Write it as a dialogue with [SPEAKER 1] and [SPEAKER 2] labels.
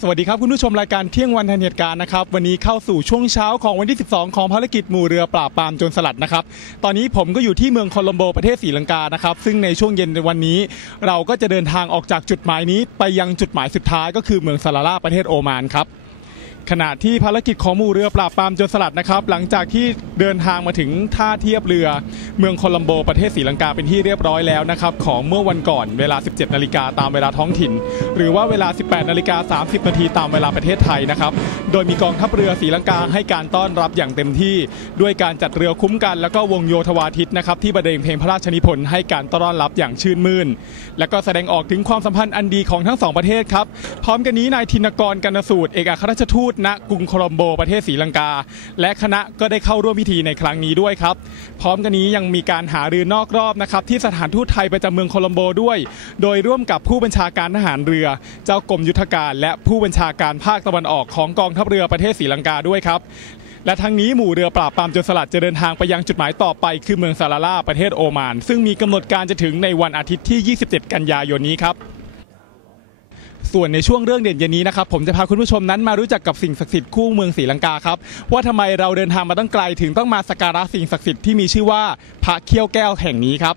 [SPEAKER 1] สวัสดีครับคุณผู้ชมรายการเที่ยงวันทันเหตุการณ์นะครับ วันนี้เข้าสู่ช่วงเช้าของวันที่ 12 ของภารกิจหมู่เรือปราบปรามโจรสลัดนะครับ ตอนนี้ผมก็อยู่ที่เมืองโคลัมโบประเทศศรีลังกานะครับ ซึ่งในช่วงเย็นในวันนี้ เราก็จะเดินทางออกจากจุดหมายนี้ไปยังจุดหมายสุดท้ายก็คือเมืองซาลาราประเทศโอมานครับ ขณะที่ภารกิจของหมู่เรือปราบปรามโจรสลัดนะครับ หลังจากที่เดินทางมาถึงท่าเทียบเรือ เมืองโคลัมโบประเทศศรีลังกาเป็นที่เรียบร้อยแล้วนะครับของเมื่อวันก่อนเวลา 17 นาฬิกาตามเวลาท้องถิ่น หรือว่าเวลา 18 นาฬิกา 30 นาทีตามเวลาประเทศไทยนะครับโดยมีกองทัพเรือศรีลังกาให้การต้อนรับอย่างเต็มที่ ด้วยการจัดเรือคุ้มกัน แล้วก็วงโยธวาทิตนะครับที่บรรเลงเพลงพระราชนิพนธ์ให้การต้อนรับอย่างชื่นมื่น และก็แสดงออกถึงความสัมพันธ์อันดีของทั้งสองประเทศครับพร้อมกันนี้นายธินกรกันสูตรเอกอัครราชทูตณกรุงโคลัมโบประเทศศรีลังกา และคณะก็ได้เข้าร่วมพิธีในครั้งนี้ด้วยครับ พร้อมกันนี้ยังมีการหารือนอกรอบนะครับที่สถานทูตไทยประจำเมืองโคลัมโบด้วย โดยร่วมกับผู้บัญชาการทหารเรือ เจ้ากรมยุทธการและผู้บัญชาการภาคตะวันออกของกองทัพเรือประเทศศรีลังกาด้วยครับและทั้งนี้หมู่เรือปราบปรามโจรสลัดจะเดินทางไปยังจุดหมายต่อไป คือเมืองซาลาราประเทศโอมาน ซึ่งมีกำหนดการจะถึงในวันอาทิตย์ที่ 27 กันยายนนี้ครับ ส่วนในช่วงเรื่องเด่นเย็นนี้นะครับผมจะพาคุณผู้ชมนั้นมารู้จักกับสิ่งศักดิ์สิทธิ์คู่เมืองศรีลังกาครับว่าทำไมเราเดินทางมาตั้งไกลถึงต้องมาสักการะสิ่งศักดิ์สิทธิ์ที่มีชื่อว่าพระเขี้ยวแก้วแห่งนี้ครับ